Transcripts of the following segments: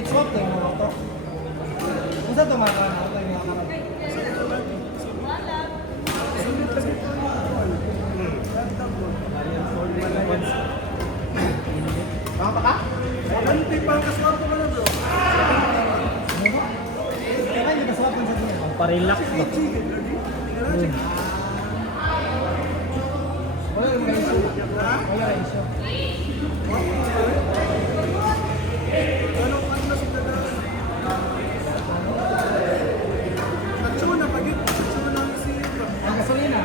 Straight swap tayo mga auto. Kung saan ito mga auto tayo mga karap? Baka pa ka? Ano tayo pang kaswap ko na bro? Kaya nyo kaswap sa dito. Pa-relax ba? Wala rin mga issue. Wala rin issue. Anong ano na sila na? Natsuna, pagit. Natsuna ang isip. Ang gasolina.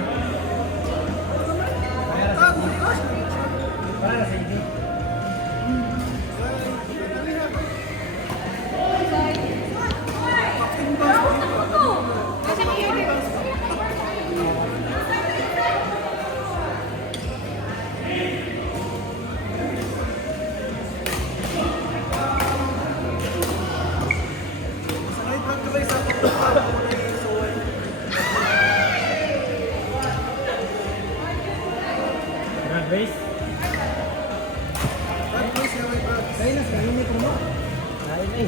Para na sa hindi. Sanay brand ka ba isa pang Drag race? Kaya na sa unit mo. Lain eh.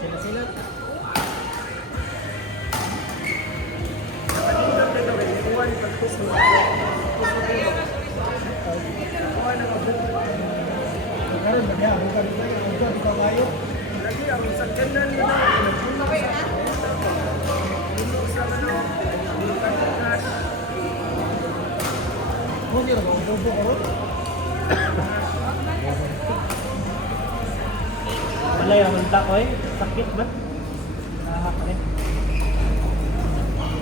Sila-sila. Karon ba niya? Bukan kayo. Lagi ang sakyan na nila. Kung sila ba? Bobo ka ron? Wala yung manta ko eh. Sakit ba? Nahak eh.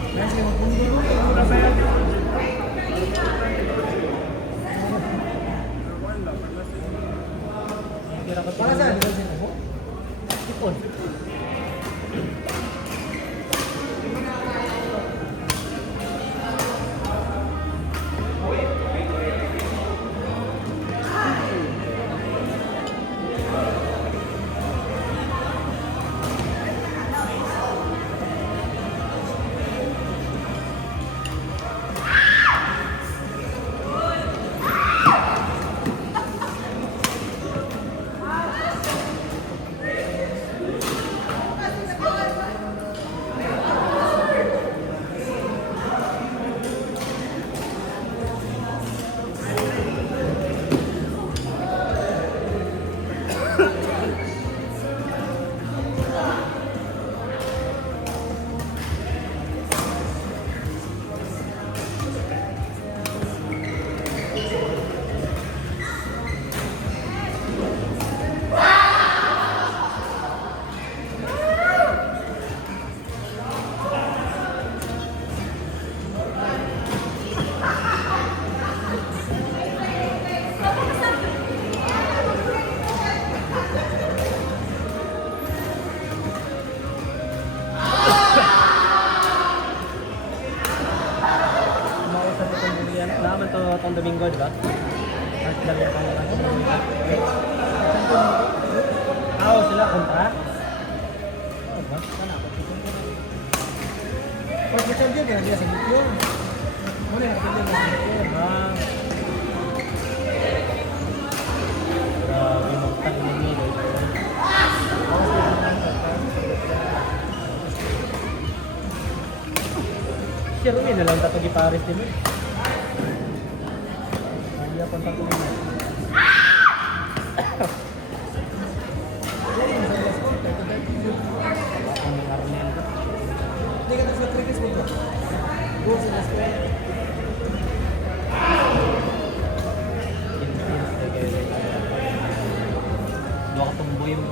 Kaya sila magpundo ron. Kira ko Para saan? Para saan ako? Ipon. Naman to itong Domingo, di ba? Start lang yung kanilang Domingo. Oo, sila kontra. Oo ba? Sana ako. Pag champion ka na sila sa video. Muna yung champion na sa video. Ah. Grabe, magtang yung nilo. Siya rin na lang tatag ipares din eh. Hindi ako tatag na. Ang Arnel ka. Hindi ka na sila kritis mo to. Go sila square. Dua ka tumboy yung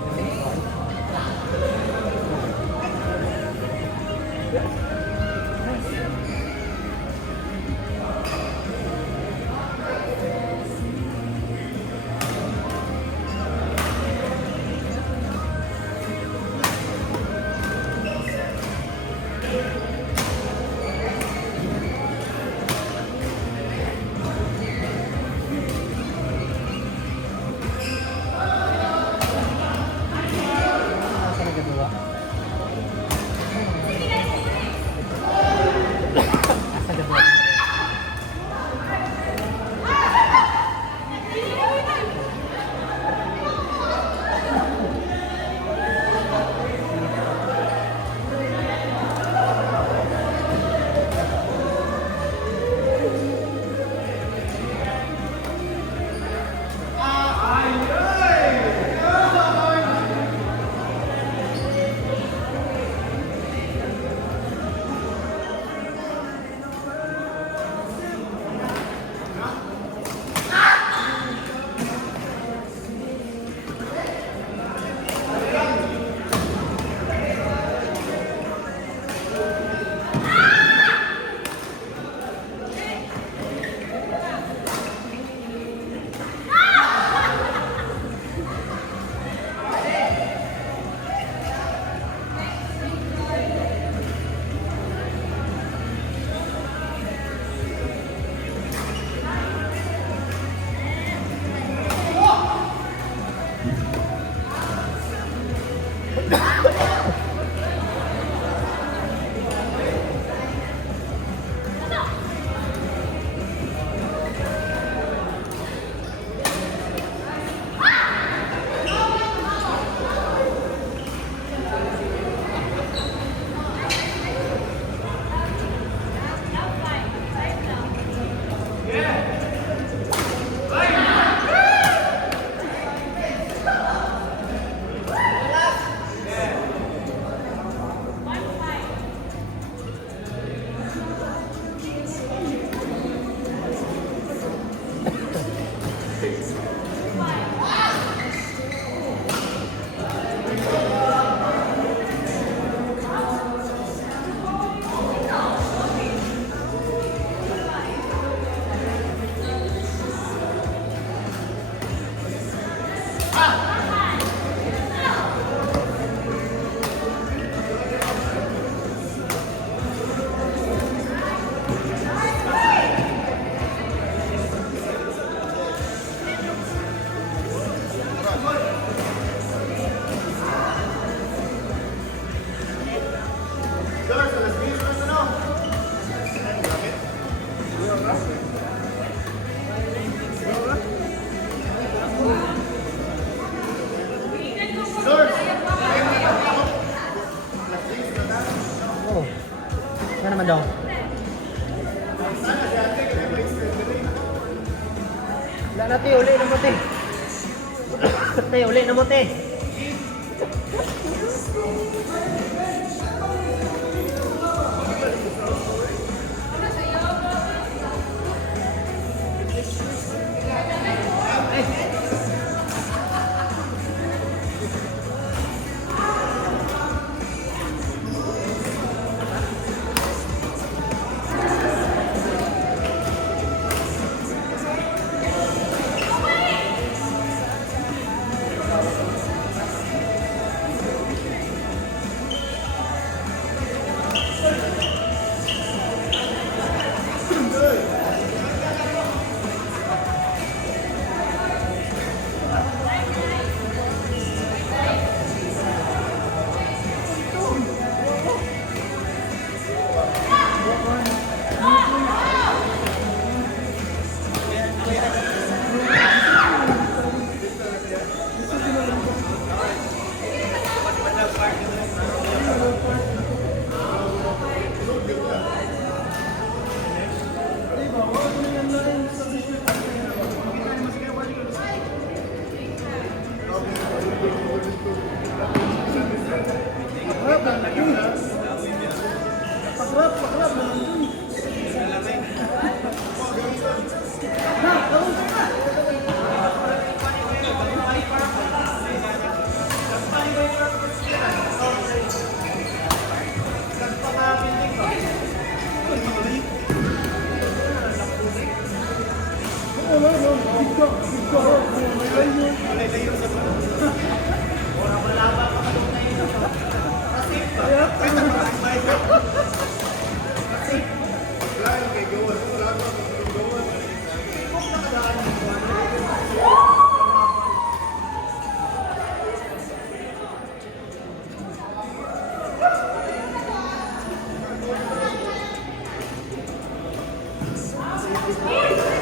Oh. Ano naman daw? Wala na tayo, uli na mo te. Tayo, uli na mo te. Yes!